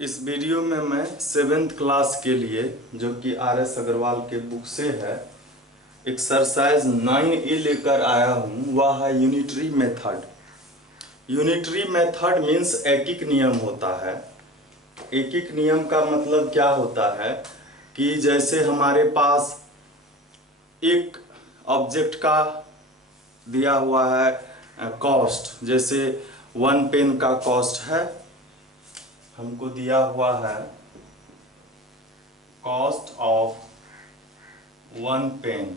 इस वीडियो में मैं 7th क्लास के लिए, जो कि RS अग्रवाल के बुक से है, एक्सरसाइज 9A लेकर आया हूँ। वह है unitary method. Unitary method means एकिक नियम होता है। एकिक नियम का मतलब क्या होता है कि जैसे हमारे पास एक ऑब्जेक्ट का दिया हुआ है कॉस्ट, जैसे 1 पेन का कॉस्ट है, हमको दिया हुआ है cost of 1 pen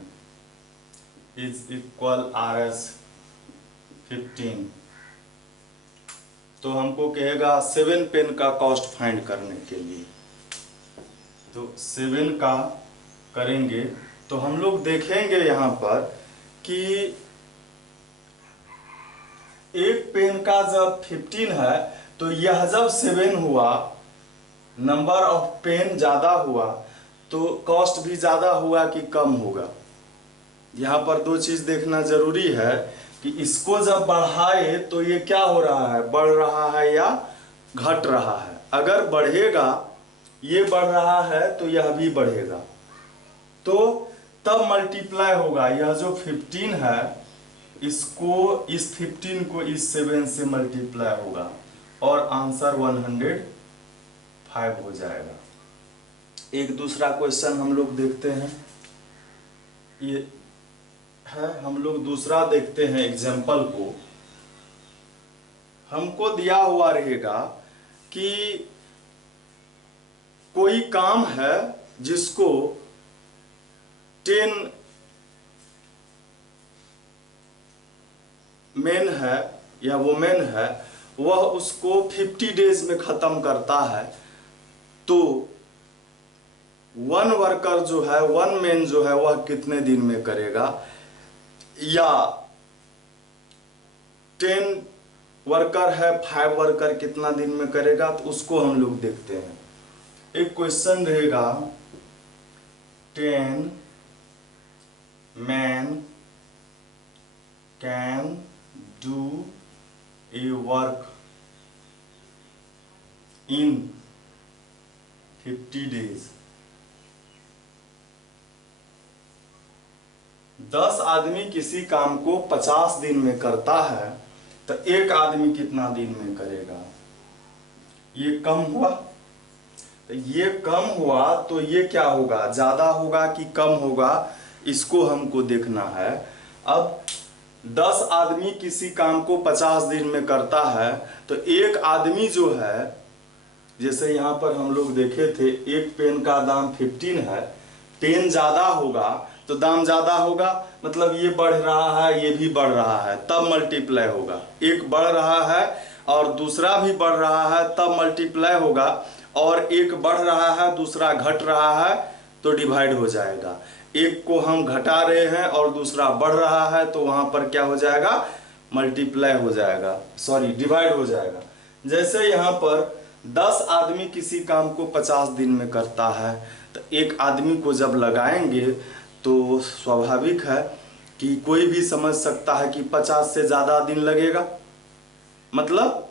is equal RS 15। तो हमको कहेगा 7 पेन का कॉस्ट फाइंड करने के लिए। तो 7 का करेंगे तो हम लोग देखेंगे यहाँ पर कि एक पेन का जब 15 है तो यह जब 7 हुआ, नंबर ऑफ पेन ज़्यादा हुआ तो कॉस्ट भी ज़्यादा हुआ कि कम होगा। यहाँ पर दो चीज़ देखना जरूरी है कि इसको जब बढ़ाए तो ये क्या हो रहा है, बढ़ रहा है या घट रहा है। अगर बढ़ेगा, ये बढ़ रहा है तो यह भी बढ़ेगा, तो तब मल्टीप्लाई होगा। यह जो 15 है इसको, इस 15 को इस 7 से मल्टीप्लाई होगा और आंसर 105 हो जाएगा। एक दूसरा क्वेश्चन हम लोग देखते हैं, ये है, हम लोग दूसरा देखते हैं एग्जाम्पल को। हमको दिया हुआ रहेगा कि कोई काम है जिसको 10 मैन है या वुमेन है, वह उसको 50 डेज में खत्म करता है। तो 1 वर्कर जो है, 1 मैन जो है, वह कितने दिन में करेगा, या 10 वर्कर है, 5 वर्कर कितना दिन में करेगा, तो उसको हम लोग देखते हैं। एक क्वेश्चन रहेगा 10 man can do a work in 50 days. 10 आदमी किसी काम को 50 दिन में करता है, तो एक आदमी कितना दिन में करेगा। ये कम हुआ, तो ये कम हुआ तो ये क्या होगा, ज्यादा होगा कि कम होगा, इसको हमको देखना है। अब 10 आदमी किसी काम को 50 दिन में करता है, तो एक आदमी जो है, जैसे यहाँ पर हम लोग देखे थे, एक पेन का दाम 15 है, पेन ज्यादा होगा तो दाम ज्यादा होगा, मतलब ये बढ़ रहा है, ये भी बढ़ रहा है, तब मल्टीप्लाई होगा। एक बढ़ रहा है और दूसरा भी बढ़ रहा है, तब मल्टीप्लाई होगा। और एक बढ़ रहा है, दूसरा घट रहा है, तो डिवाइड हो जाएगा। एक को हम घटा रहे हैं और दूसरा बढ़ रहा है, तो वहां पर क्या हो जाएगा, मल्टीप्लाई हो जाएगा, सॉरी डिवाइड हो जाएगा। जैसे यहाँ पर 10 आदमी किसी काम को 50 दिन में करता है, तो एक आदमी को जब लगाएंगे तो स्वाभाविक है कि कोई भी समझ सकता है कि 50 से ज़्यादा दिन लगेगा। मतलब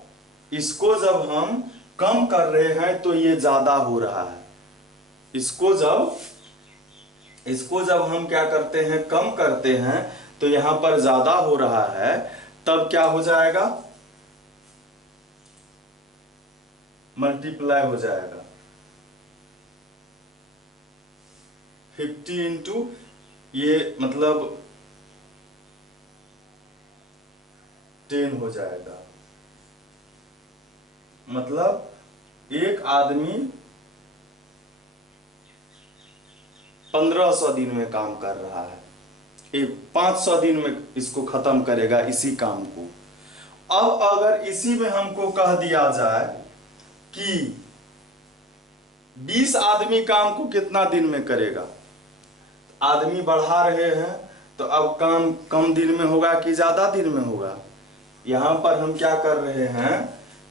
इसको जब हम कम कर रहे हैं तो ये ज़्यादा हो रहा है। इसको जब हम क्या करते हैं, कम करते हैं, तो यहाँ पर ज़्यादा हो रहा है, तब क्या हो जाएगा, मल्टीप्लाई हो जाएगा। 50 इंटू ये मतलब 10 हो जाएगा। मतलब एक आदमी 1500 दिन में काम कर रहा है, 500 दिन में इसको खत्म करेगा इसी काम को। अब अगर इसी में हमको कह दिया जाए कि 20 आदमी काम को कितना दिन में करेगा, आदमी बढ़ा रहे हैं, तो अब काम कम दिन में होगा कि ज्यादा दिन में होगा। यहां पर हम क्या कर रहे हैं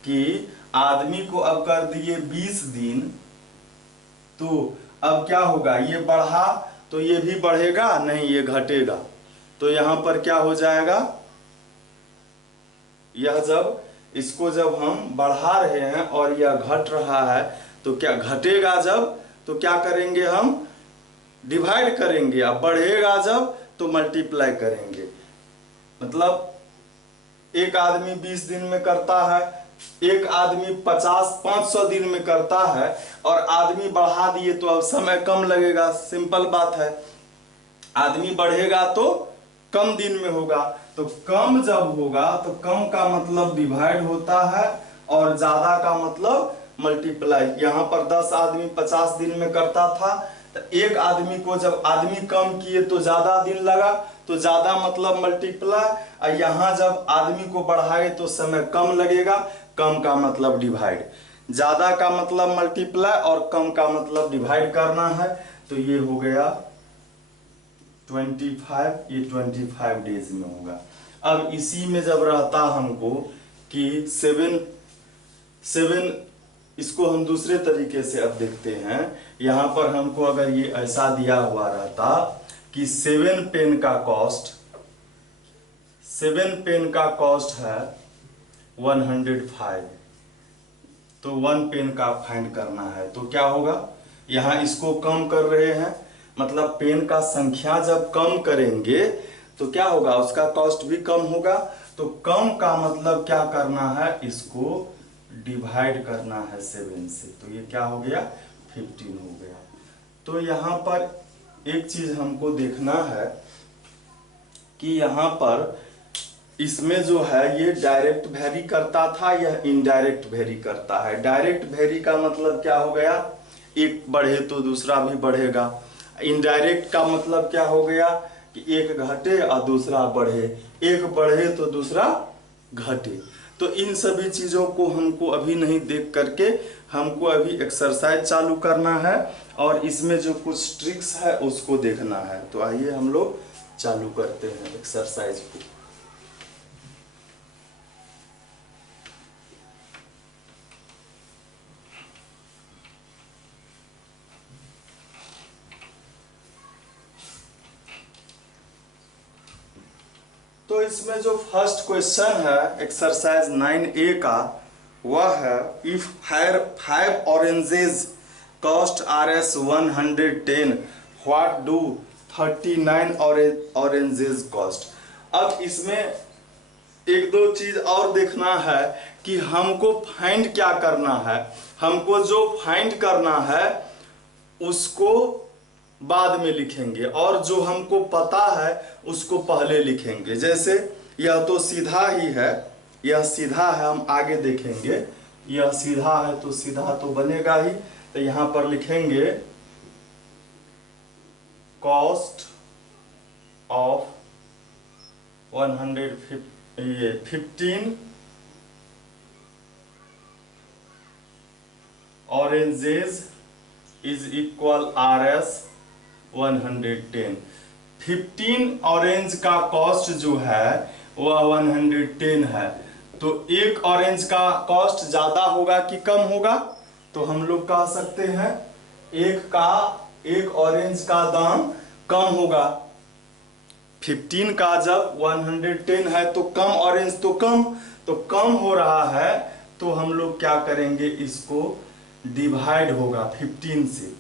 कि आदमी को अब कर दिए 20 दिन, तो अब क्या होगा, ये बढ़ा तो ये भी बढ़ेगा, नहीं ये घटेगा। तो यहां पर क्या हो जाएगा, यह जब इसको जब हम बढ़ा रहे हैं और यह घट रहा है तो क्या घटेगा जब, तो क्या करेंगे हम डिवाइड करेंगे, अब बढ़ेगा जब तो मल्टीप्लाई करेंगे। मतलब एक आदमी 20 दिन में करता है, एक आदमी 500 दिन में करता है और आदमी बढ़ा दिए तो अब समय कम लगेगा, सिंपल बात है। आदमी बढ़ेगा तो कम दिन में होगा, तो कम जब होगा तो कम का मतलब डिवाइड होता है और ज्यादा का मतलब मल्टीप्लाई। यहाँ पर 10 आदमी 50 दिन में करता था, तो एक आदमी को जब आदमी कम किए तो ज्यादा दिन लगा, तो ज्यादा मतलब मल्टीप्लाई, और यहाँ जब आदमी को बढ़ाए तो समय कम लगेगा, कम का मतलब डिवाइड। ज्यादा का मतलब मल्टीप्लाई और कम का मतलब डिवाइड करना है। तो ये हो गया 25, ये 25 डेज में होगा। अब इसी में जब रहता हमको कि 7 इसको हम दूसरे तरीके से अब देखते हैं। यहां पर हमको अगर ये ऐसा दिया हुआ रहता कि 7 पेन का कॉस्ट है 105, तो 1 पेन का फाइंड करना है, तो क्या होगा, यहां इसको कम कर रहे हैं, मतलब पेन का संख्या जब कम करेंगे तो क्या होगा, उसका कॉस्ट भी कम होगा। तो कम का मतलब क्या करना है, इसको डिवाइड करना है 7 से, तो ये क्या हो गया 15 हो गया। तो यहाँ पर एक चीज हमको देखना है कि यहाँ पर इसमें जो है ये डायरेक्ट वेरी करता था, यह इनडायरेक्ट वेरी करता है। डायरेक्ट वेरी का मतलब क्या हो गया, एक बढ़े तो दूसरा भी बढ़ेगा। इनडायरेक्ट का मतलब क्या हो गया कि एक घटे और दूसरा बढ़े, एक बढ़े तो दूसरा घटे। तो इन सभी चीजों को हमको अभी नहीं देख करके हमको अभी एक्सरसाइज चालू करना है और इसमें जो कुछ ट्रिक्स है उसको देखना है। तो आइए हम लोग चालू करते हैं एक्सरसाइज को। तो इसमें जो फर्स्ट क्वेश्चन है एक्सरसाइज 9A का, वह है if 5 oranges cost Rs 110 what do 39 oranges cost. अब इसमें एक दो चीज और देखना है कि हमको फाइंड क्या करना है। हमको जो फाइंड करना है उसको बाद में लिखेंगे और जो हमको पता है उसको पहले लिखेंगे। जैसे यह तो सीधा ही है, यह सीधा है, हम आगे देखेंगे। यह सीधा है तो सीधा तो बनेगा ही, तो यहां पर लिखेंगे cost of 15 oranges is equal Rs 110। 15 orange का कॉस्ट जो है वह 110 है, तो एक ऑरेंज का कॉस्ट ज्यादा होगा कि कम होगा, तो हम लोग कह सकते हैं एक ऑरेंज का दाम कम होगा। 15 का जब 110 है तो कम ऑरेंज तो कम हो रहा है, तो हम लोग क्या करेंगे, इसको डिवाइड होगा 15 से,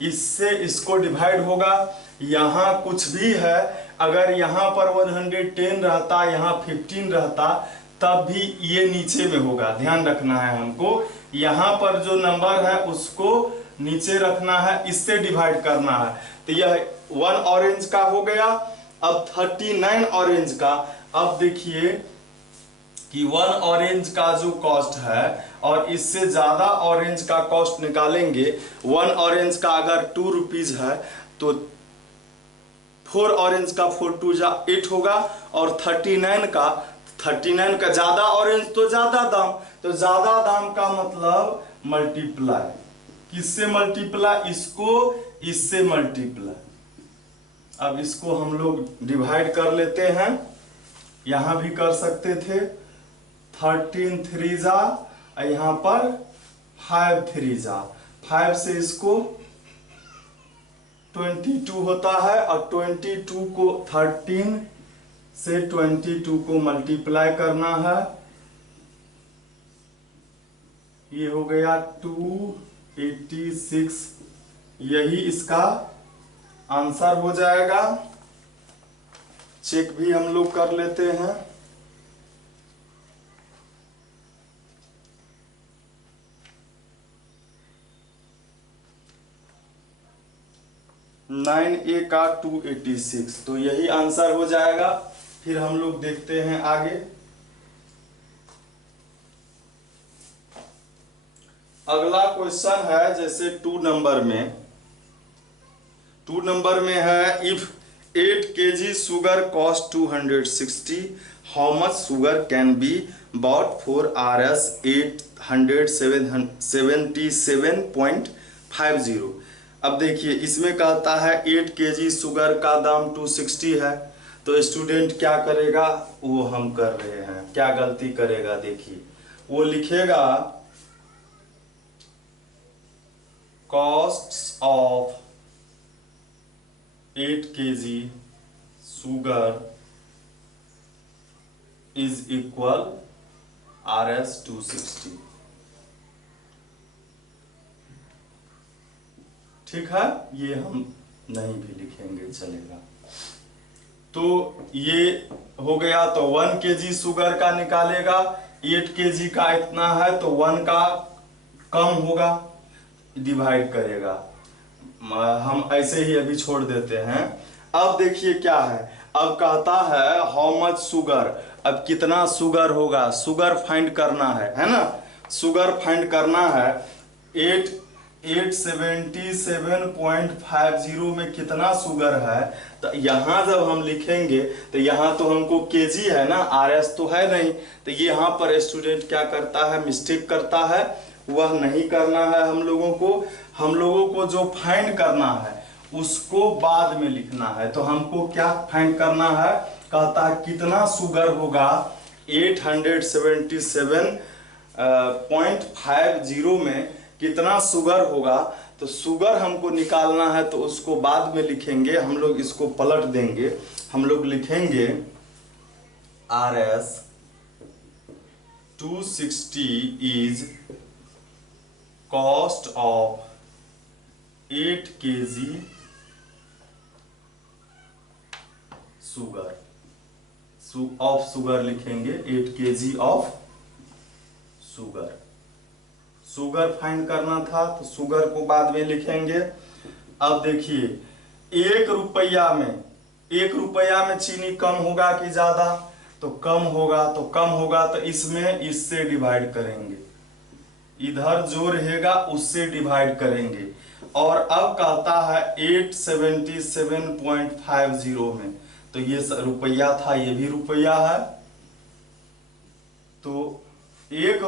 इससे इसको डिवाइड होगा। यहाँ कुछ भी है, अगर यहाँ पर 110 रहता, यहाँ 15 रहता, तब भी ये नीचे में होगा। ध्यान रखना है हमको, यहाँ पर जो नंबर है उसको नीचे रखना है, इससे डिवाइड करना है। तो यह 1 ऑरेंज का हो गया। अब 39 ऑरेंज का, अब देखिए कि 1 ऑरेंज का जो कॉस्ट है और इससे ज्यादा ऑरेंज का कॉस्ट निकालेंगे। 1 ऑरेंज का अगर 2 रुपीज है तो 4 ऑरेंज का 4 2 जा 8 होगा, और 39 का ज्यादा ऑरेंज तो ज्यादा दाम, तो ज्यादा दाम का मतलब मल्टीप्लाई, किससे मल्टीप्लाई, इससे मल्टीप्लाई। अब इसको हम लोग डिवाइड कर लेते हैं, यहां भी कर सकते थे। 13 3 जा, यहां पर 5 3 जा, 5 से इसको 22 होता है, और 22 को 13 से 22 को मल्टीप्लाई करना है, ये हो गया 286, यही इसका आंसर हो जाएगा। चेक भी हम लोग कर लेते हैं। 9A का 286, तो यही आंसर हो जाएगा। फिर हम लोग देखते हैं आगे। अगला क्वेश्चन है जैसे 2 नंबर में है, if 8 kg sugar cost 260, how much sugar can be bought for Rs 877.50। अब देखिए इसमें कहता है 8 kg शुगर का दाम 260 है, तो स्टूडेंट क्या करेगा, वो हम कर रहे हैं, क्या गलती करेगा देखिए, वो लिखेगा costs of 8 kg sugar is equal Rs 260। ठीक है, ये हम नहीं भी लिखेंगे चलेगा। तो ये हो गया, तो 1 kg शुगर का निकालेगा, 8 kg का इतना है तो 1 का कम होगा, डिवाइड करेगा। हम ऐसे ही अभी छोड़ देते हैं। अब देखिए क्या है, अब कहता है हाउ मच शुगर, अब कितना शुगर होगा, शुगर फाइंड करना है ना, शुगर फाइंड करना है। 877.50 में कितना शुगर है, तो यहाँ जब हम लिखेंगे तो यहाँ तो हमको केजी है ना, आरएस तो है नहीं, तो यहाँ पर स्टूडेंट क्या करता है, मिस्टेक करता है। वह नहीं करना है हम लोगों को जो फाइंड करना है उसको बाद में लिखना है। तो हमको क्या फाइंड करना है, कहता है कितना शुगर होगा 877.50 में कितना शुगर होगा, तो शुगर हमको निकालना है, तो उसको बाद में लिखेंगे। हम लोग इसको पलट देंगे, हम लोग लिखेंगे RS 260 is cost of 8 kg sugar, of sugar लिखेंगे, 8 kg of sugar. Sugar find करना था तो शुगर को बाद में लिखेंगे। अब देखिए 1 रुपया में चीनी कम होगा कि ज्यादा, तो कम होगा, तो इसमें इससे डिवाइड करेंगे, इधर जो रहेगा उससे डिवाइड करेंगे। और अब कहता है 877.50 में, तो ये रुपया था, ये भी रुपया है, तो 1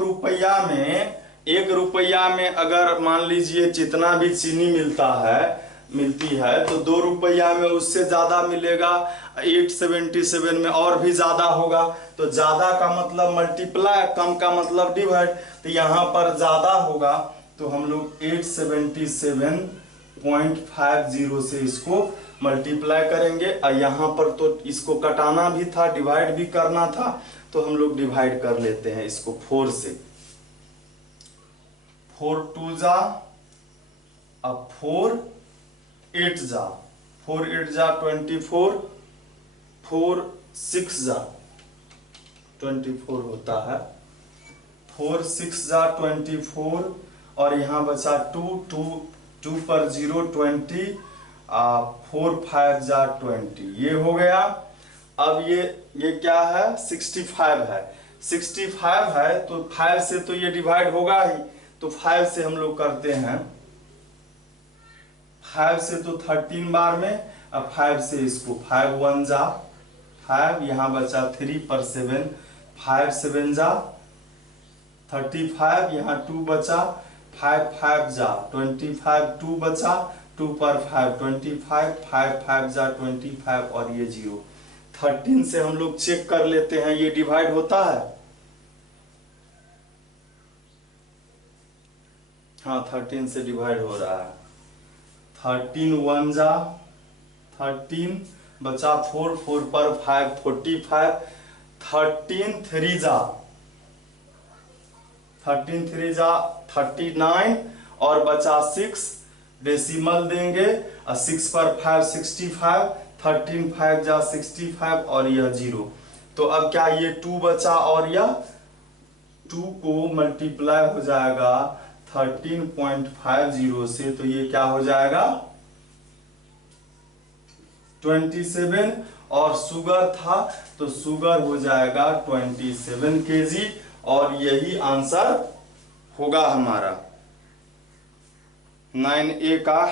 रुपया में अगर मान लीजिए जितना भी चीनी मिलती है तो 2 रुपया में उससे ज्यादा मिलेगा, 877 में और भी ज्यादा होगा। तो ज्यादा का मतलब मल्टीप्लाई, कम का मतलब डिवाइड, तो यहाँ पर ज्यादा होगा, तो हम लोग 877.50 से इसको मल्टीप्लाई करेंगे। और यहाँ पर तो इसको कटाना भी था, डिवाइड भी करना था, तो हम लोग डिवाइड कर लेते हैं इसको 4 से। 4 2 जा, अब 4 8 जा, 4 8 जा 24, 4 6 जा 24 होता है, 4 6 जा 24, और यहाँ बचा 2 पर 0 20, 4 5 जा 20, ये हो गया। अब ये क्या है, 65 है, 65 है तो 5 से तो ये डिवाइड होगा ही, तो 5 से हम लोग करते हैं, 5 से तो 13 बार में, अब 5 से इसको 5 1 जा 5, यहाँ बचा 3 पर 7, 5 7 जा 35, यहाँ 2 बचा, 5 5 जा 25, 2 बचा, 2 पर 5 25, 5 5 जा 25, और ये 0। 13 से हम लोग चेक कर लेते हैं ये डिवाइड होता है, हाँ 13 से डिवाइड हो रहा है। 13 1 जा 13, बचा 4 4 पर 5 45, 13 3 जा 13 3 जा 39 और बचा 6, डेसिमल देंगे और 6 पर 5 65, 13 5 जा 65 और यह 0। तो अब क्या ये 2 बचा और यह 2 को मल्टीप्लाई हो जाएगा 13.50 से, तो ये क्या हो जाएगा 27। और शुगर था तो शुगर हो जाएगा 27 kg और यही आंसर होगा हमारा 9A का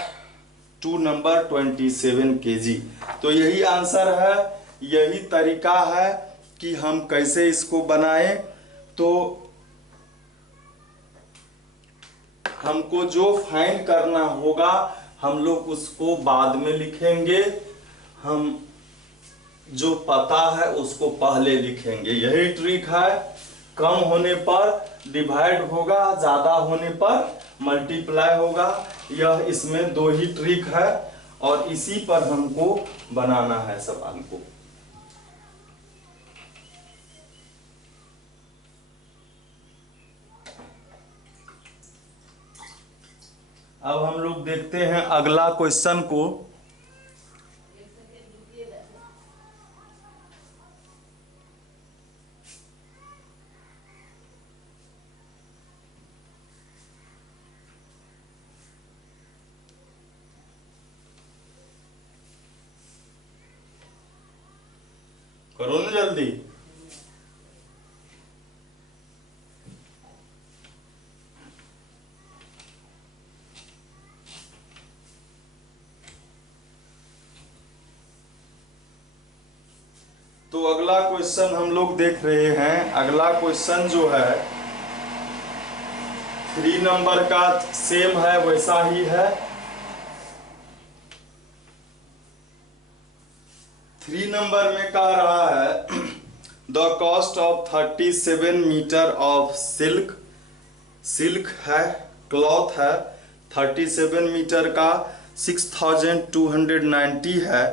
2 नंबर 27 kg। तो यही आंसर है, यही तरीका है कि हम कैसे इसको बनाएं। तो हमको जो फाइंड करना होगा हम लोग उसको बाद में लिखेंगे, हम जो पता है उसको पहले लिखेंगे। यही ट्रिक है, कम होने पर डिवाइड होगा, ज्यादा होने पर मल्टीप्लाई होगा। यह इसमें 2 ही ट्रिक है और इसी पर हमको बनाना है सवाल को। अब हम लोग देखते हैं अगला क्वेश्चन को। करो ना जल्दी। तो अगला क्वेश्चन हम लोग देख रहे हैं। अगला क्वेश्चन जो है 3 नंबर का सेम है, वैसा ही है। 3 नंबर में कह रहा है the cost of 37 metre of silk, silk है, क्लॉथ है, 37 मीटर का 6290 है।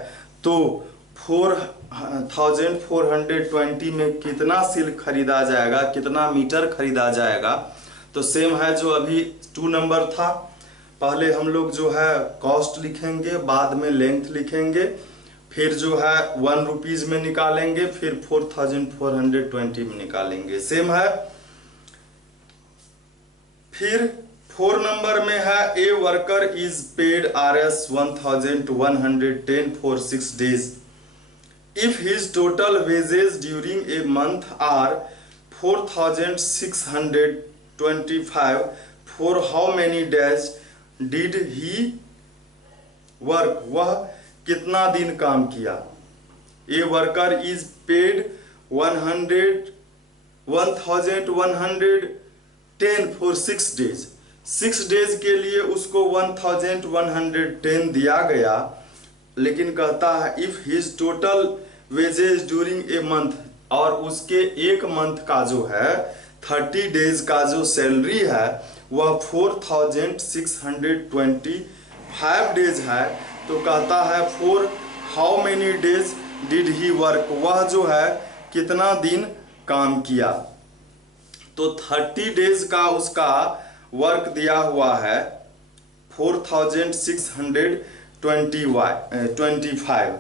तो 4420 में कितना सिल्क खरीदा जाएगा, कितना मीटर खरीदा जाएगा। तो सेम है जो अभी 2 नंबर था। पहले हम लोग जो है कॉस्ट लिखेंगे, बाद में लेंथ लिखेंगे, फिर जो है 1 रुपीज में निकालेंगे, फिर 4420 में निकालेंगे। सेम है। फिर 4 नंबर में है a worker is paid Rs 1110 for 6 days if his total wages during a month are 4625, for how many days did he work, वह कितना दिन काम किया। A worker is paid 1110 for 6 days, 6 days के लिए उसको 1110 दिया गया। लेकिन कहता है if his total wages during a month, और उसके एक मंथ का जो है 30 डेज का जो सैलरी है वह 4625 डेज है। तो कहता है for how many days did he work, वह जो है कितना दिन काम किया। तो 30 डेज का उसका वर्क दिया हुआ है 4625।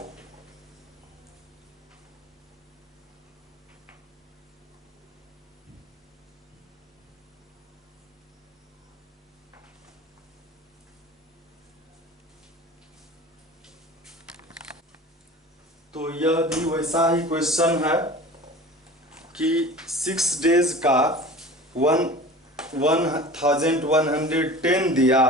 तो यह भी वैसा ही क्वेश्चन है कि 6 डेज का 1110 दिया,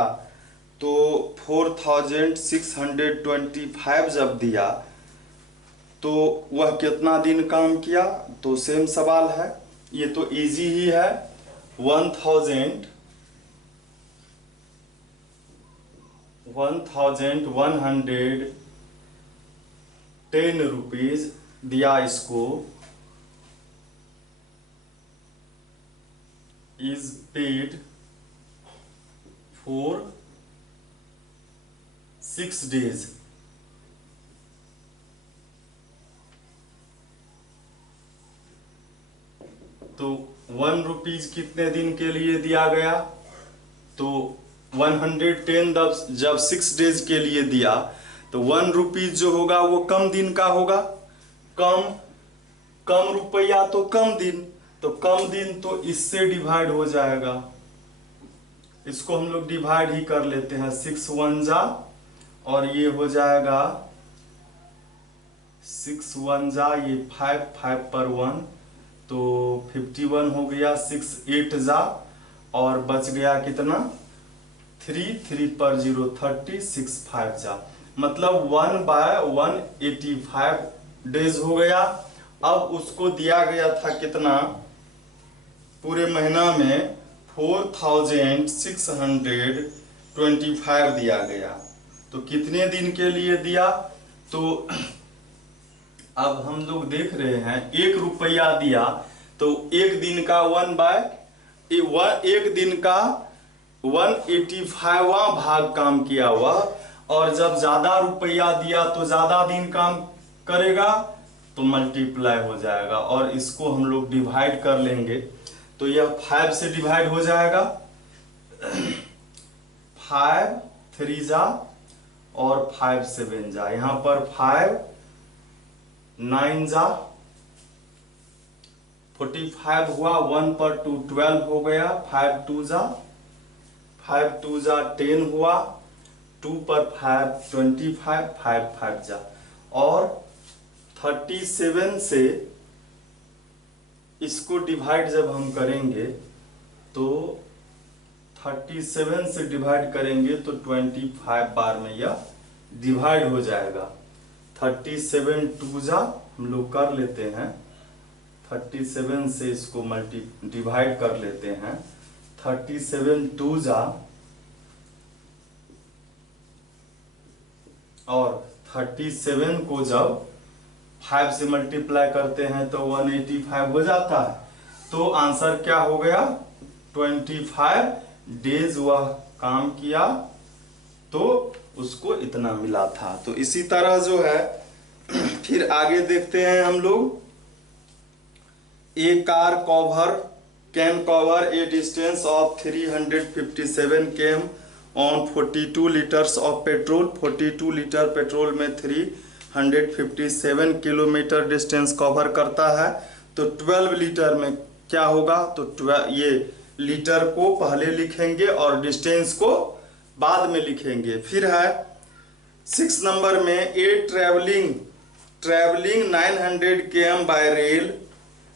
तो 4625 जब दिया तो वह कितना दिन काम किया। तो सेम सवाल है, ये तो इजी ही है। 1110 रुपीज दिया इसको, is paid for 6 days। तो ₹1 कितने दिन के लिए दिया गया, तो 110 जब 6 डेज के लिए दिया तो ₹1 जो होगा वो कम दिन का होगा, कम रुपया तो कम दिन, तो कम दिन तो इससे डिवाइड हो जाएगा। इसको हम लोग डिवाइड ही कर लेते हैं, 6 1 जा, और ये हो जाएगा 6 1 जा, ये 5 5 पर 1 तो 51 हो गया, 6 8 जा, और बच गया कितना 3 3 पर 0 30, 6 5 जा, मतलब 1/185 डेज हो गया। अब उसको दिया गया था कितना, पूरे महीना में 4625 दिया गया, तो कितने दिन के लिए दिया, तो अब हम लोग देख रहे हैं ₹1 दिया तो एक दिन का 1 दिन का 185वां भाग काम किया हुआ, और जब ज्यादा रुपया दिया तो ज्यादा दिन काम करेगा तो मल्टीप्लाई हो जाएगा, और इसको हम लोग डिवाइड कर लेंगे तो यह 5 से डिवाइड हो जाएगा, 5 3 जा और 5 7 जा, यहां पर 5 9 जा 45 हुआ, 1 पर 2 12 हो गया, 5 2 जा 10 हुआ, 2 पर 5 25, 5 5 जा, और 37 से इसको डिवाइड जब हम करेंगे तो 37 से डिवाइड करेंगे तो 25 बार में यह डिवाइड हो जाएगा। 37 2 जा हम लोग कर लेते हैं, 37 से इसको डिवाइड कर लेते हैं, 37 2 जा, और 37 को जब 5 से मल्टीप्लाई करते हैं तो 185 हो जाता है, तो आंसर क्या हो गया 25 डेज वह काम किया तो उसको इतना मिला था। तो इसी तरह जो है फिर आगे देखते हैं हम लोग, a car can cover a distance of 357 km on 42 litres of petrol. 42 litre petrol में 357 किलोमीटर डिस्टेंस कवर करता है, तो 12 लीटर में क्या होगा, तो 12 ये लीटर को पहले लिखेंगे और डिस्टेंस को बाद में लिखेंगे। फिर है 6 नंबर में, ए ट्रेवलिंग 900 km बाय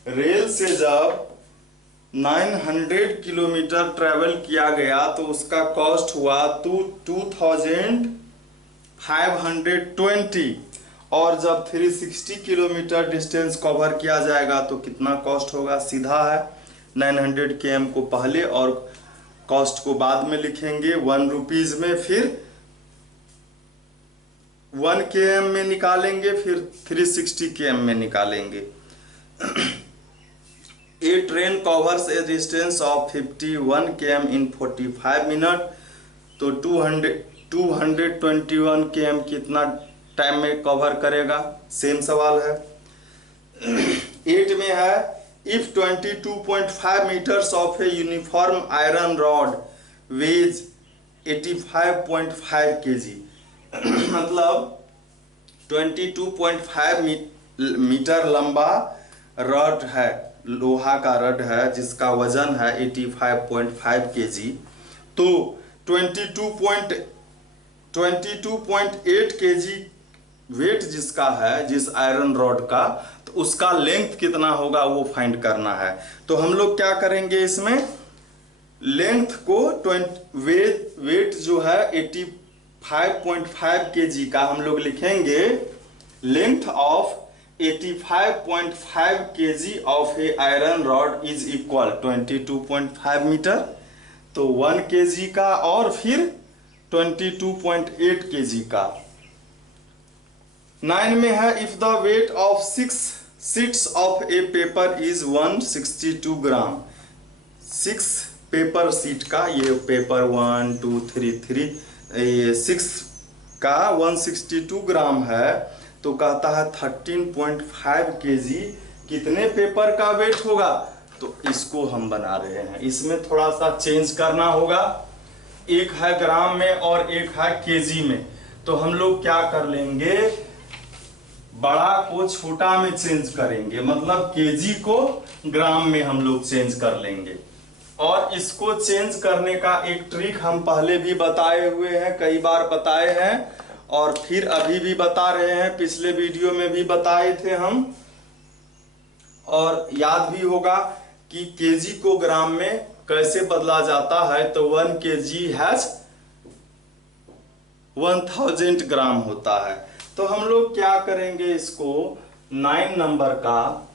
रेल से जब 900 किलोमीटर ट्रेवल किया गया तो उसका कॉस्ट हुआ 2520, और जब 360 किलोमीटर डिस्टेंस कवर किया जाएगा तो कितना कॉस्ट होगा, सीधा है 900 km को पहले और कॉस्ट को बाद में लिखेंगे ₹1 में, फिर 1 km में निकालेंगे, फिर 360 km में निकालेंगे। A train covers a distance of 51 km in 45 minute, तो 221 km कितना टाइम में कवर करेगा, सेम सवाल है। 8 में है, if 22.5 metres of a uniform iron rod weighs 85.5 kg, मतलब 22.5 मीटर लंबा रॉड है, लोहा का रॉड है जिसका वजन है 85.5 kg, तो 22.8 kg वेट जिसका है, जिस आयरन रॉड का, तो उसका लेंथ कितना होगा वो फाइंड करना है। तो हम लोग क्या करेंगे, इसमें लेंथ को वेट जो है 85.5 kg का हम लोग लिखेंगे, length of 85.5 kg of a iron rod is equal 22.5 metre, तो 1 kg का और फिर 22.8 kg का। 9 में है, if the weight of 6 sheets of A paper is 162 gram, 6 paper sheet का, ये पेपर 1 2 3 3 6 का 162 ग्राम है, तो कहता है 13.5 kg कितने पेपर का वेट होगा, तो इसको हम बना रहे हैं। इसमें थोड़ा सा चेंज करना होगा, एक है ग्राम में और एक है केजी में। तो हम लोग क्या कर लेंगे, बड़ा को छोटा में चेंज करेंगे, मतलब केजी को ग्राम में हम लोग चेंज कर लेंगे। और इसको चेंज करने का एक ट्रिक हम पहले भी बताए हुए हैं, कई बार बताए हैं और फिर अभी भी बता रहे हैं, पिछले वीडियो में भी बताए थे हम। और याद भी होगा कि केजी को ग्राम में कैसे बदला जाता है। तो 1 kg हैज 1000 ग्राम होता है। तो हम लोग क्या करेंगे, इसको 9 नंबर का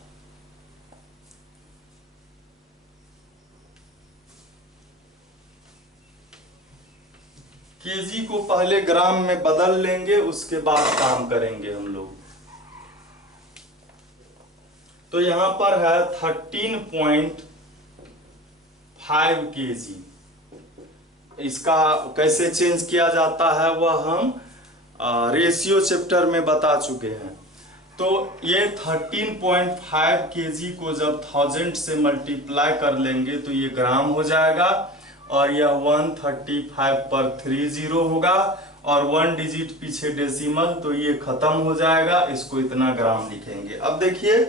केजी को पहले ग्राम में बदल लेंगे, उसके बाद काम करेंगे हम लोग। तो यहां पर है 13.5 kg। इसका कैसे चेंज किया जाता है वह हम रेशियो चैप्टर में बता चुके हैं। तो ये 13.5 kg को जब 1000 से मल्टीप्लाई कर लेंगे तो ये ग्राम हो जाएगा, और यह 135 पर 30 होगा और 1 डिजिट पीछे डेसिमल, तो ये खत्म हो जाएगा। इसको इतना ग्राम लिखेंगे। अब देखिए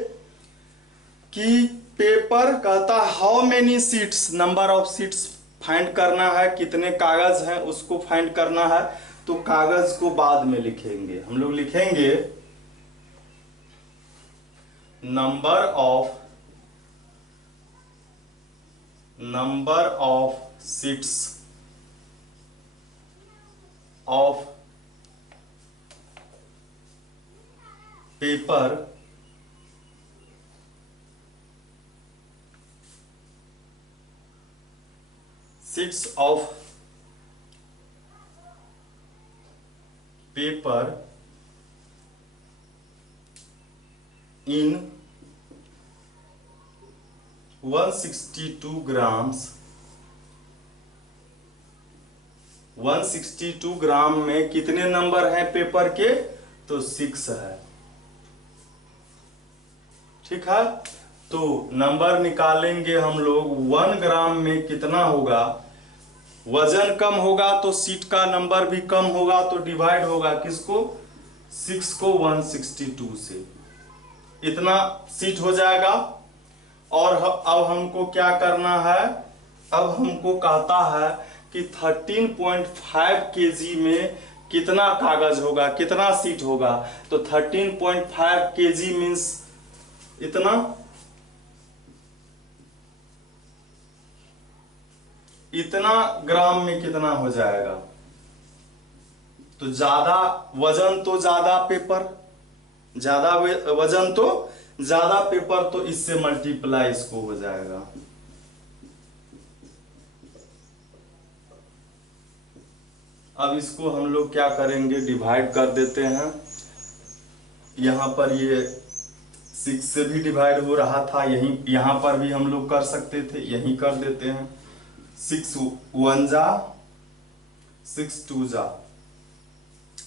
कि पेपर कहता है how many seats, number of seats find करना है, कितने कागज हैं उसको फाइंड करना है। तो कागज को बाद में लिखेंगे, हम लोग लिखेंगे number of seats of paper sheets of paper in 162 grams। 162 ग्राम में कितने नंबर हैं पेपर के, तो 6 है। ठीक है, तो नंबर निकालेंगे हम लोग। 1 ग्राम में कितना होगा, वजन कम होगा तो सीट का नंबर भी कम होगा, तो डिवाइड होगा किसको, 6 को 162 से, इतना सीट हो जाएगा। और अब हमको क्या करना है, अब हमको कहता है कि 13.5 kg में कितना कागज होगा, कितना सीट होगा। तो 13.5 kg मीन्स इतना ग्राम में कितना हो जाएगा। तो ज्यादा वजन तो ज्यादा पेपर, ज्यादा वजन तो ज्यादा पेपर, तो इससे मल्टीप्लाई इसको हो जाएगा। अब इसको हम लोग क्या करेंगे, डिवाइड कर देते हैं। यहां पर ये 6 से भी डिवाइड हो रहा था, यहां पर भी हम लोग कर सकते थे, यही कर देते हैं। 6 1 जा 6 2 जा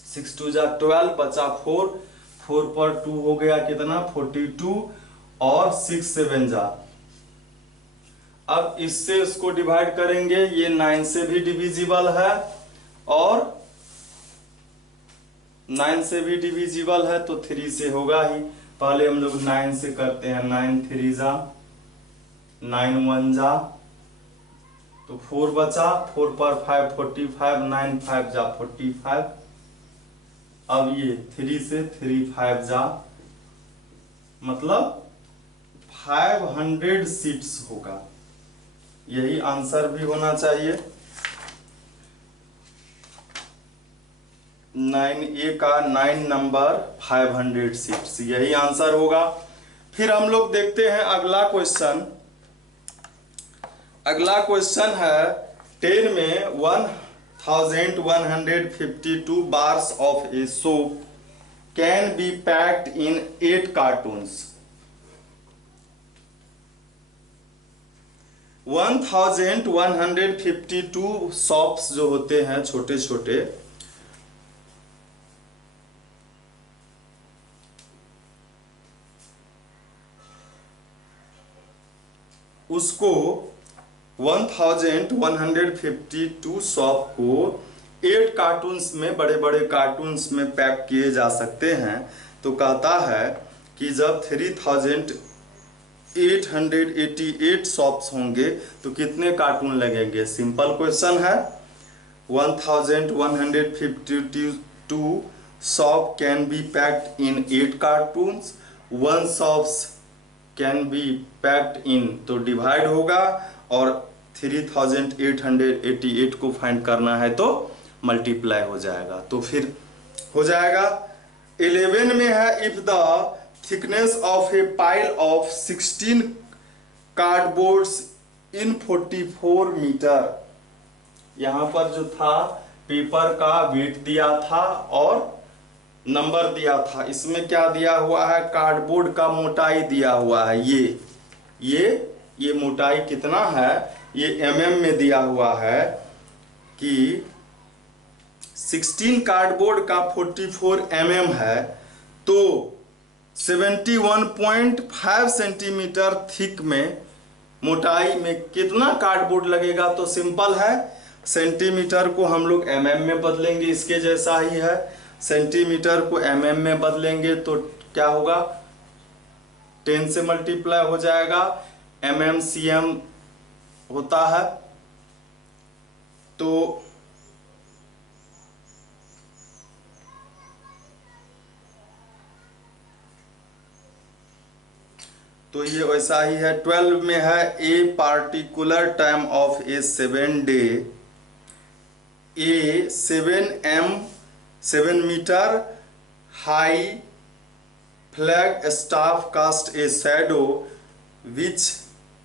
6 2 जा 12, बचा 4, 4 पर 2 हो गया कितना 42, और 6 7 जा। अब इससे इसको डिवाइड करेंगे, ये 9 से भी डिविजिबल है और 9 से भी डिविजिबल है, तो 3 से होगा ही। पहले हम लोग 9 से करते हैं, 9 3 जा 9 1 जा, तो 4 बचा, 4 पर 5 45, 9 5 जा 45। अब ये 3 से 3 5 जा, मतलब 500 सीट्स होगा। यही आंसर भी होना चाहिए। 9A का 9 नंबर 500 सीट्स, यही आंसर होगा। फिर हम लोग देखते हैं अगला क्वेश्चन। अगला क्वेश्चन है 10 में 1152 bars of a soap can be packed in 8 cartoons. 1152 shops जो होते हैं छोटे छोटे, उसको 1152 शॉप को 8 कार्टून्स में, बड़े बड़े कार्टून्स में पैक किए जा सकते हैं। तो कहता है कि जब 3888 शॉप्स होंगे तो कितने कार्टून लगेंगे। सिंपल क्वेश्चन है। 1152 shop can be packed in 8 cartoons, 1 shops can be packed in, तो डिवाइड होगा और 3888 को फाइंड करना है तो मल्टीप्लाई हो जाएगा। तो फिर हो जाएगा 11 में है if the thickness of a pile of 16 cardboards in 44 metre. यहां पर जो था पेपर का वेट दिया था और नंबर दिया था। इसमें क्या दिया हुआ है, कार्डबोर्ड का मोटाई दिया हुआ है। ये मोटाई कितना है, ये mm में दिया हुआ है कि 16 कार्डबोर्ड का 44 mm है, तो 71.5 सेंटीमीटर थिक में मोटाई में कितना कार्डबोर्ड लगेगा। तो सिंपल है, सेंटीमीटर को हम लोग mm में बदलेंगे, इसके जैसा ही है। सेंटीमीटर को mm में बदलेंगे तो क्या होगा, 10 से मल्टीप्लाई हो जाएगा, mm cm होता है। तो ये वैसा ही है। 12 में है a particular time of a 7 day, a 7 metre high flag staff cast a shadow which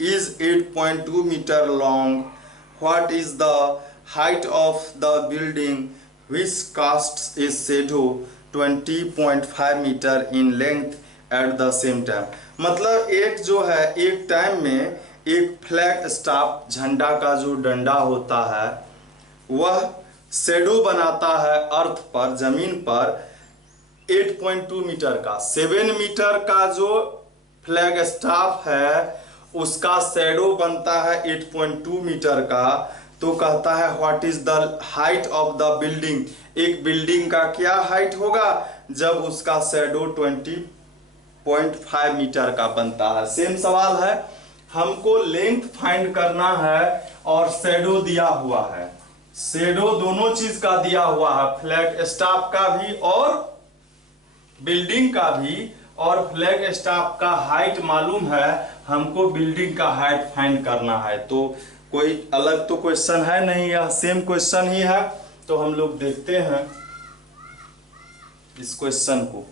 is 8.2 meter long. What is the height of the building which casts a shadow 20.5 meter in length at the same time? मतलब एक जो है, एक time में एक flag staff, झंडा का जो डंडा होता है, वह शेडो बनाता है अर्थ पर, जमीन पर 8.2 मीटर का। 7 मीटर का जो फ्लैग स्टाफ है उसका शैडो बनता है 8.2 मीटर का। तो कहता है what is the height of the building, एक बिल्डिंग का क्या हाइट होगा जब उसका शैडो 20.5 मीटर का बनता है। सेम सवाल है, हमको लेंथ फाइंड करना है और शैडो दिया हुआ है। शैडो दोनों चीज का दिया हुआ है, फ्लैग स्टाफ का भी और बिल्डिंग का भी, और फ्लैग स्टाफ का हाइट मालूम है, हमको बिल्डिंग का हाइट फाइंड करना है। तो कोई अलग तो क्वेश्चन है नहीं, यह सेम क्वेश्चन ही है। तो हम लोग देखते हैं इस क्वेश्चन को।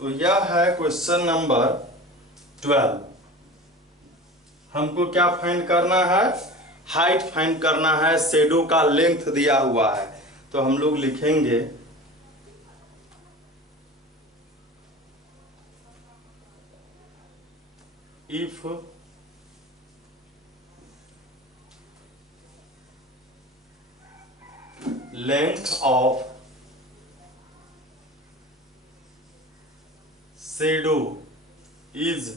तो यह है क्वेश्चन नंबर 12। हमको क्या फाइंड करना है, हाइट फाइंड करना है, शेडो का लेंथ दिया हुआ है। तो हम लोग लिखेंगे if length of shadow is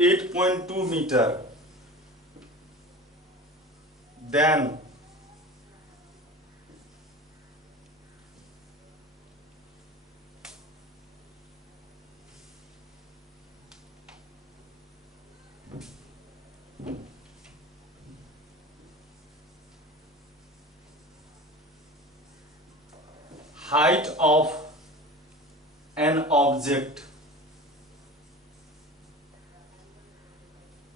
8.2 meter, then height of an object,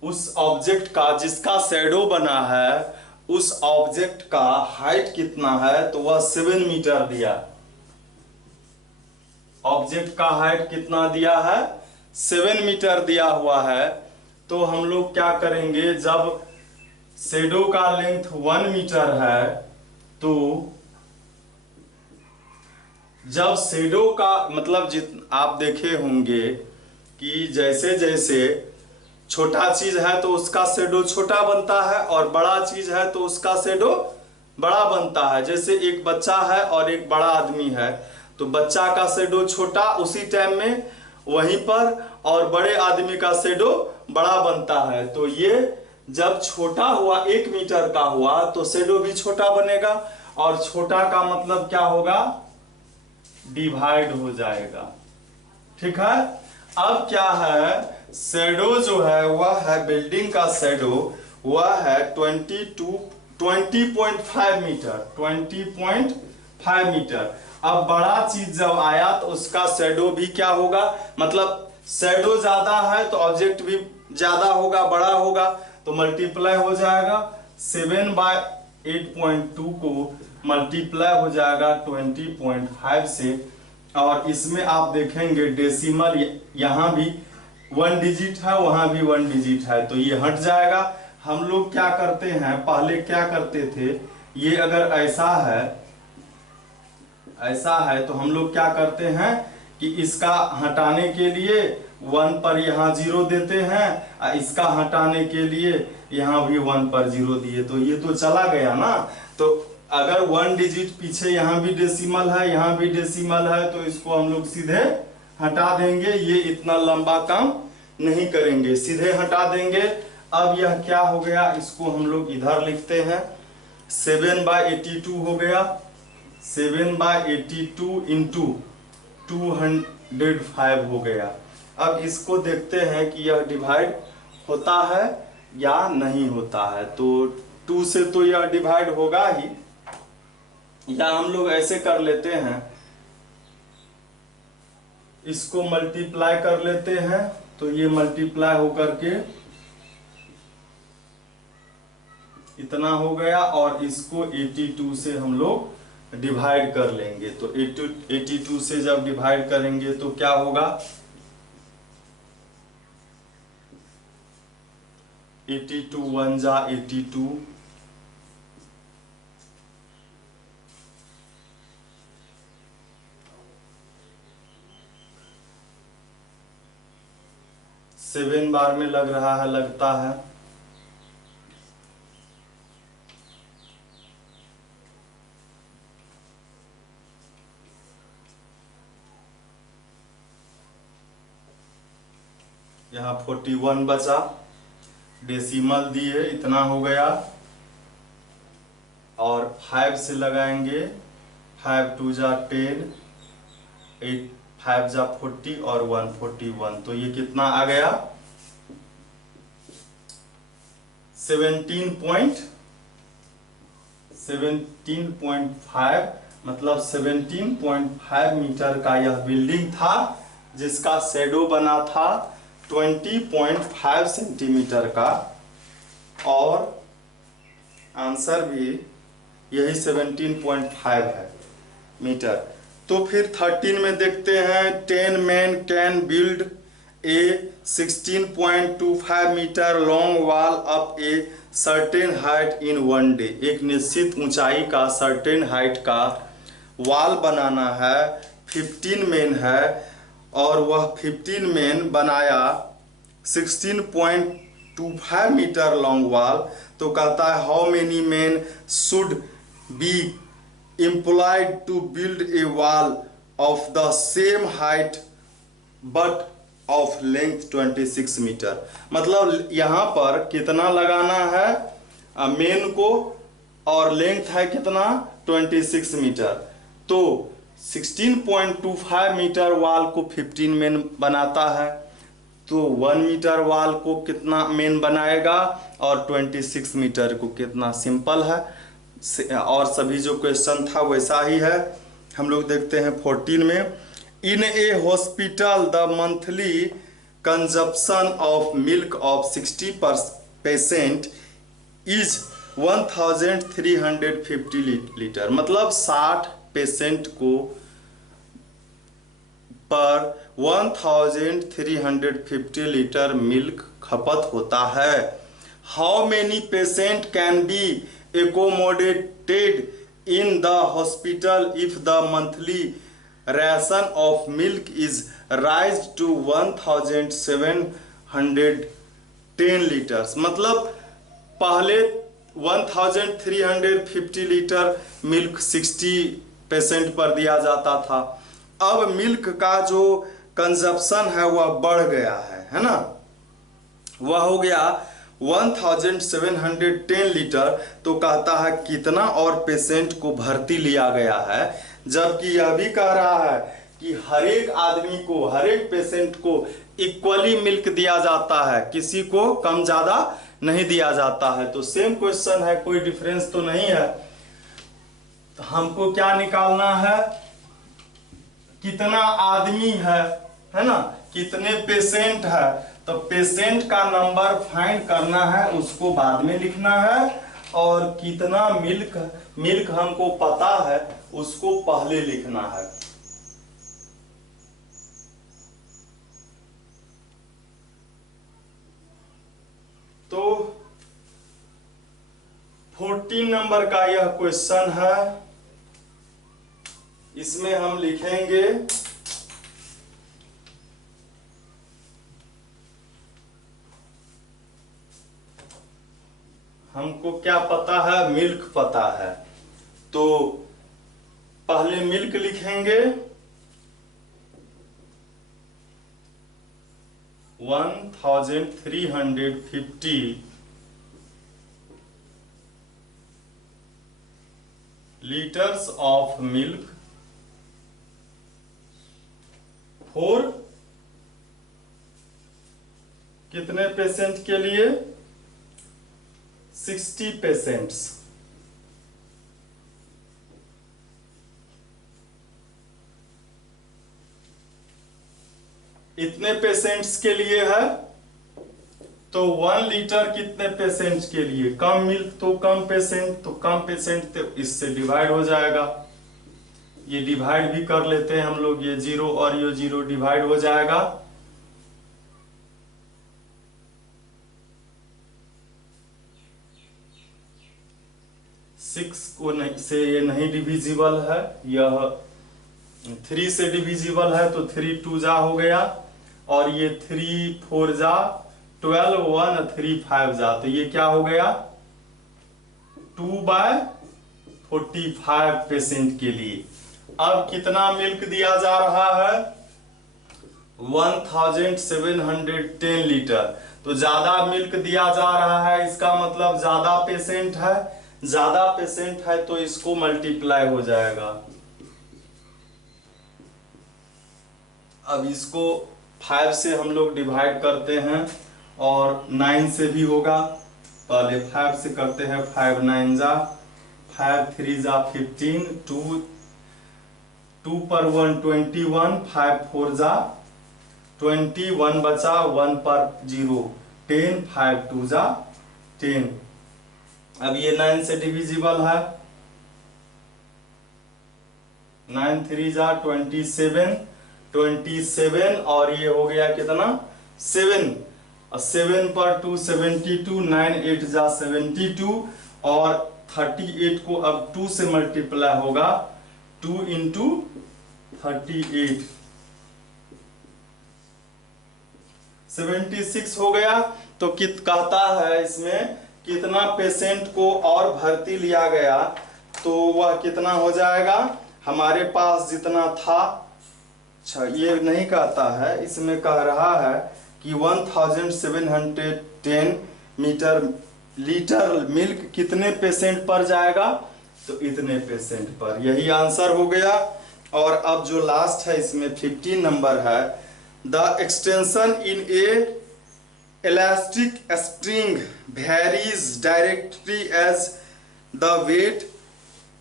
उस ऑब्जेक्ट का जिसका शैडो बना है उस ऑब्जेक्ट का हाइट कितना है, तो वह 7 मीटर दिया। ऑब्जेक्ट का हाइट कितना दिया है, 7 मीटर दिया हुआ है। तो हम लोग क्या करेंगे, जब शैडो का लेंथ 1 मीटर है, तो जब शैडो का मतलब आप देखे होंगे कि जैसे जैसे छोटा चीज है तो उसका शैडो छोटा बनता है और बड़ा चीज है तो उसका शैडो बड़ा बनता है। जैसे एक बच्चा है और एक बड़ा आदमी है, तो बच्चा का शेडो छोटा उसी टाइम में वहीं पर, और बड़े आदमी का शेडो बड़ा बनता है। तो ये जब छोटा हुआ 1 मीटर का हुआ तो शेडो भी छोटा बनेगा, और छोटा का मतलब क्या होगा, डिवाइड हो जाएगा। ठीक है। अब क्या है, शेडो जो है वह है, बिल्डिंग का शेडो वह है 20.5 मीटर, 20.5 मीटर। अब बड़ा चीज जब आया तो उसका शेडो भी क्या होगा, मतलब शेडो ज्यादा है तो ऑब्जेक्ट भी ज्यादा होगा, बड़ा होगा, तो मल्टीप्लाई हो जाएगा। 7/8.2 को मल्टीप्लाई हो जाएगा 20.5 से। और इसमें आप देखेंगे डेसिमल यहाँ भी 1 डिजिट है, वहां भी 1 डिजिट है, तो ये हट जाएगा। हम लोग क्या करते हैं, पहले क्या करते थे, ये अगर ऐसा है तो हम लोग क्या करते हैं कि इसका हटाने के लिए 1 पर यहाँ 0 देते हैं, और इसका हटाने के लिए यहाँ भी 1 पर 0 दिए, तो ये तो चला गया ना। तो अगर 1 डिजिट पीछे यहाँ भी डेसिमल है, यहाँ भी डेसिमल है, तो इसको हम लोग सीधे हटा देंगे। ये इतना लंबा काम नहीं करेंगे, सीधे हटा देंगे। अब यह क्या हो गया, इसको हम लोग इधर लिखते हैं, 7/82 हो गया, 7/82 इंटू 205 हो गया। अब इसको देखते हैं कि यह डिवाइड होता है या नहीं होता है। तो 2 से तो यह डिवाइड होगा ही, या हम लोग ऐसे कर लेते हैं, इसको मल्टीप्लाई कर लेते हैं, तो ये मल्टीप्लाई होकर के इतना हो गया, और इसको 82 से हम लोग डिवाइड कर लेंगे। तो 82 से जब डिवाइड करेंगे तो क्या होगा, 82 1 जा 82, सेवन बार में लग रहा है, लगता है, यहाँ 41 बचा, डेसिमल दिए, इतना हो गया, और 5 से लगाएंगे, 5 2 जा 10, 8 5 जा 40 और 141, तो ये कितना आ गया, 17.5, मतलब 17.5 मीटर का यह बिल्डिंग था, जिसका शेडो बना था 20.5 सेंटीमीटर का, और आंसर भी यही 17.5 है मीटर। तो फिर 13 में देखते हैं, 10 men can build a 16.25 metre long wall up a certain height in 1 day. एक निश्चित ऊंचाई का, सर्टेन हाइट का वॉल बनाना है, 15 मेन है, और वह 15 मेन बनाया 16.25 मीटर लॉन्ग वॉल। तो कहता है how many men should be employed to build a wall of the same height but of length 26 metre. मतलब यहाँ पर कितना लगाना है मेन को, और लेंथ है कितना 26 मीटर। तो 16.25 मीटर वॉल को 15 मेन बनाता है, तो 1 मीटर वॉल को कितना मेन बनाएगा, और 26 मीटर को कितना। सिंपल है, और सभी जो क्वेश्चन था वैसा ही है। हम लोग देखते हैं 14 में, in a hospital the monthly consumption of milk of 60% is 1350 litre. मतलब 60 पेशेंट को पर 1350 लीटर मिल्क खपत होता है। How many patient can be accommodated in the hospital if the monthly ration of milk is raised to 1710 liters। मतलब पहले 1350 litre milk 60% पर दिया जाता था। अब मिल्क का जो कंजप्शन है वह बढ़ गया है ना, वह हो गया 1710 लीटर। तो कहता है कितना और पेशेंट को भर्ती लिया गया है, जबकि यह भी कह रहा है कि हर एक आदमी को, हर एक पेशेंट को इक्वली मिल्क दिया जाता है, किसी को कम ज्यादा नहीं दिया जाता है। तो सेम क्वेश्चन है, कोई डिफरेंस तो नहीं है। तो हमको क्या निकालना है, कितना आदमी है ना, कितने पेशेंट है। तो पेशेंट का नंबर फाइंड करना है, उसको बाद में लिखना है, और कितना मिल्क हमको पता है उसको पहले लिखना है। तो 14 नंबर का यह क्वेश्चन है, इसमें हम लिखेंगे हमको क्या पता है, मिल्क पता है। तो पहले मिल्क लिखेंगे 1350 लीटर्स ऑफ मिल्क फॉर कितने पेशेंट के लिए, 60 पेशेंट्स। इतने पेशेंट्स के लिए है, तो 1 लीटर कितने पेशेंट्स के लिए, कम मिल्क तो कम पेशेंट, तो कम पेशेंट तो इससे डिवाइड हो जाएगा। ये डिवाइड भी कर लेते हैं हम लोग, ये 0 और ये 0 डिवाइड हो जाएगा। सिक्स को नहीं, से ये नहीं डिविजिबल है, यह 3 से डिविजिबल है, तो 3 2 जा हो गया, और ये 3 4 जा 12, 1 3 5 जा, तो ये क्या हो गया 2/45 पेशेंट के लिए। अब कितना मिल्क दिया जा रहा है, 1710 लीटर। तो ज्यादा मिल्क दिया जा रहा है, इसका मतलब ज्यादा पेशेंट है, ज्यादा पेशेंट है तो इसको मल्टीप्लाई हो जाएगा। अब इसको 5 से हम लोग डिवाइड करते हैं, और 9 से भी होगा। पहले 5 से करते हैं, 5 9 जा, 5 3 जा 15, 2 पर 1 21, 5 4 जा 20, 1 बचा, 1 पर 0 10, 5 2 जा 10। अब ये 9 से डिविजिबल है, 9 3 जा 27, 27, और ये हो गया कितना 7, और 7 पर 2 72, 9 8 जा 72, और 38 को अब 2 से मल्टीप्लाई होगा, 2 इंटू 38 76 हो गया। तो कहता है इसमें कितना पेशेंट को और भर्ती लिया गया, तो वह कितना हो जाएगा, हमारे पास जितना था। अच्छा, ये नहीं कहता है, इसमें कह रहा है कि 1710 लीटर मिल्क कितने पेशेंट पर जाएगा, तो इतने पेशेंट पर। यही आंसर हो गया। और अब जो लास्ट है इसमें 15 नंबर है, the extension in A elastic spring varies directly as the weight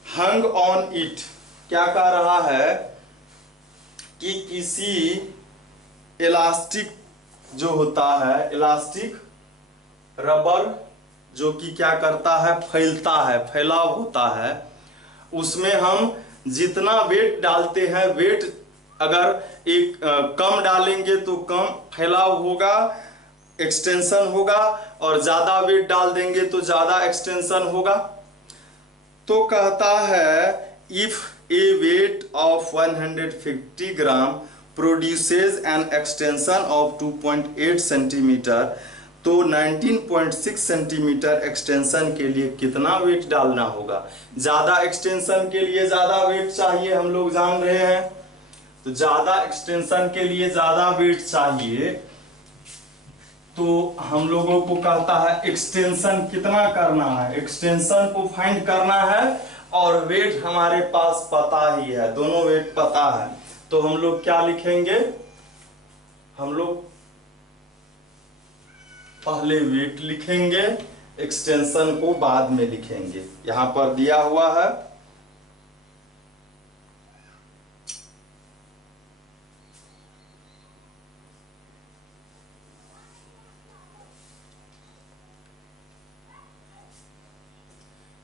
hung on it। क्या कह रहा है कि किसी इलास्टिक जो होता है, इलास्टिक रबर जो कि क्या करता है, फैलता है, फैलाव होता है, उसमें हम जितना वेट डालते हैं, वेट अगर एक कम डालेंगे तो कम फैलाव होगा, एक्सटेंशन होगा, और ज्यादा वेट डाल देंगे तो ज्यादा एक्सटेंशन होगा। तो कहता है if A weight of 150 gram produces an extension of 2.8 centimetre, तो 19.6 सेंटीमीटर एक्सटेंशन के लिए कितना वेट डालना होगा। ज्यादा एक्सटेंशन के लिए ज्यादा वेट चाहिए, हम लोग जान रहे हैं। तो ज्यादा एक्सटेंशन के लिए ज्यादा वेट चाहिए, तो हम लोगों को कहता है एक्सटेंशन कितना करना है, एक्सटेंशन को फाइंड करना है और वेट हमारे पास पता ही है, दोनों वेट पता है। तो हम लोग क्या लिखेंगे, हम लोग पहले वेट लिखेंगे, एक्सटेंशन को बाद में लिखेंगे। यहां पर दिया हुआ है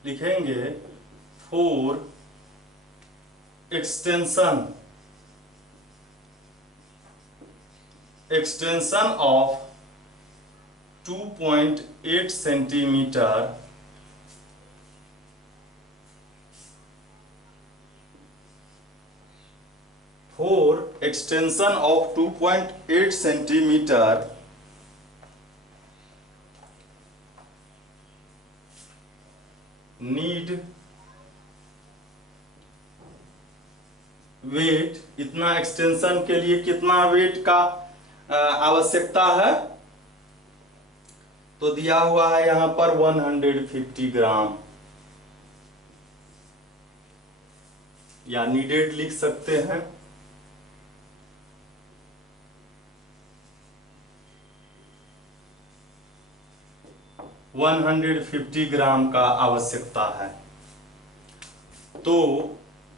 लिखेंगे for extension of 2.8 centimetre for extension of 2.8 centimetre need weight, इतना एक्सटेंशन के लिए कितना वेट का आवश्यकता है, तो दिया हुआ है यहां पर 150 ग्राम, या नीडेड लिख सकते हैं। $150 ग्राम का आवश्यकता है। तो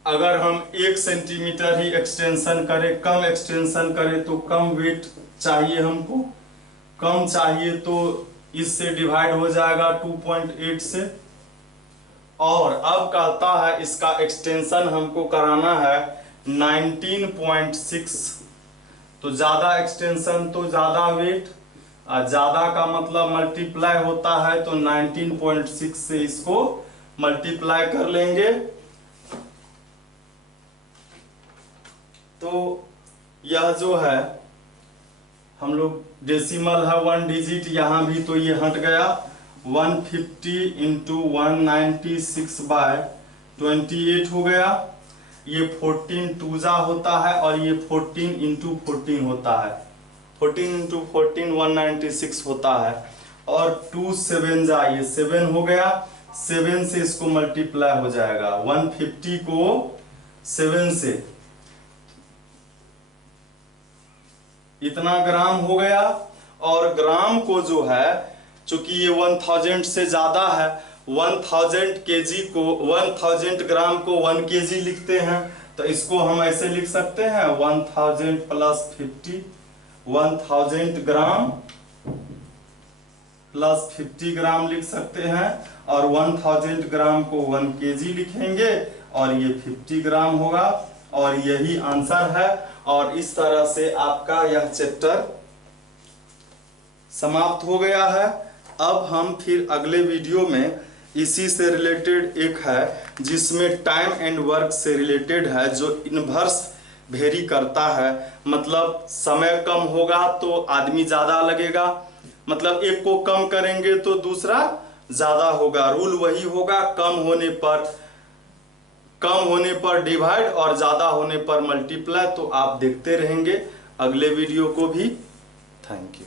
अगर हम 1 सेंटीमीटर ही एक्सटेंशन करें, कम एक्सटेंशन करें तो कम वेट चाहिए हमको, कम चाहिए तो इससे डिवाइड हो जाएगा 2.8 से। और अब कहता है इसका एक्सटेंशन हमको कराना है 19.6, तो ज्यादा एक्सटेंशन तो ज्यादा वेट, ज्यादा का मतलब मल्टीप्लाई होता है, तो 19.6 से इसको मल्टीप्लाई कर लेंगे। तो यह जो है हम लोग डेसिमल है 1 डिजिट, यहां भी तो ये हट गया, 150 इंटू 196/28 हो गया। ये 14 टूजा होता है और ये 14 इंटू 14 होता है, 14 इंटू 14 196 होता है। और 2 7 जा, ये 7 हो गया, 7 से इसको मल्टीप्लाई हो जाएगा, 150 को 7 से इतना ग्राम हो गया। और ग्राम को जो है, चूंकि ये 1000 से ज्यादा है, 1000 केजी को 1000 ग्राम को 1 केजी लिखते हैं, तो इसको हम ऐसे लिख सकते हैं 1000 प्लस 50, 1000 ग्राम प्लस 50 ग्राम लिख सकते हैं। और 1000 ग्राम को 1 केजी लिखेंगे और ये 50 ग्राम होगा, और यही आंसर है। और इस तरह से आपका यह चैप्टर समाप्त हो गया है। अब हम फिर अगले वीडियो में इसी से रिलेटेड एक है जिसमें टाइम एंड वर्क से रिलेटेड है, जो इनवर्स वेरी करता है, मतलब समय कम होगा तो आदमी ज्यादा लगेगा, मतलब एक को कम करेंगे तो दूसरा ज्यादा होगा, रूल वही होगा, कम होने पर डिवाइड और ज्यादा होने पर मल्टीप्लाई। तो आप देखते रहेंगे अगले वीडियो को भी। Thank you.